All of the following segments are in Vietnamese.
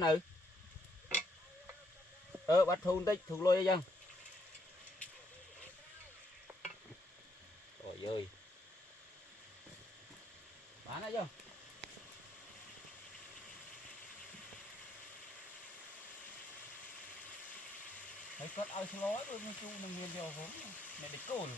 nữ bắt thu tích thu lôi chăng ôi ơi bán đấy chưa thấy cất ao lói tôi mới chu nâng nguyên cho vốn mẹ địch cồn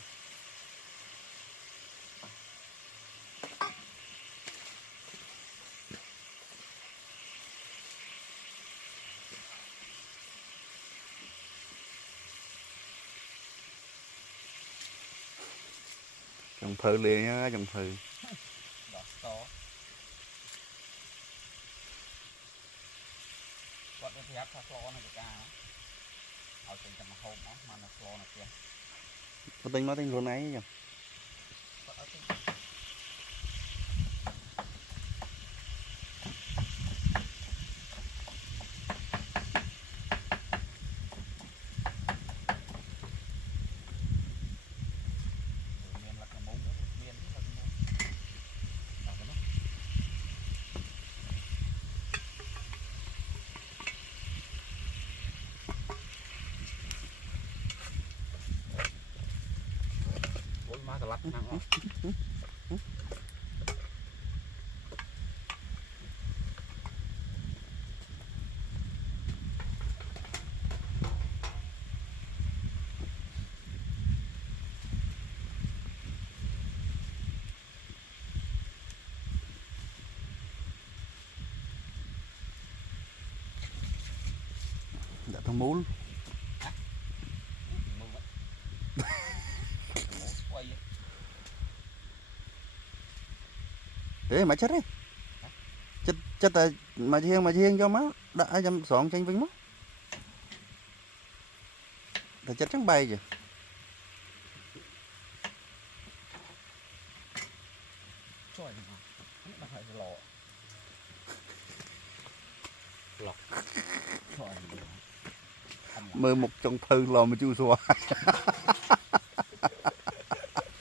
trồng phừ liền á, trồng phừ đỏ to quạt cái thép pha lo này cả ở trên tầm hôm đó mà nó lo này kia có tính nói tính luôn ấy nhỉ má cà lắc nặng không đã thằng mú thế mà chết đấy chết chết là mà chiên cho má đã chăm soạn trên vinh mất là chết trắng bay kìa mười một trong thư lò mà chưa xua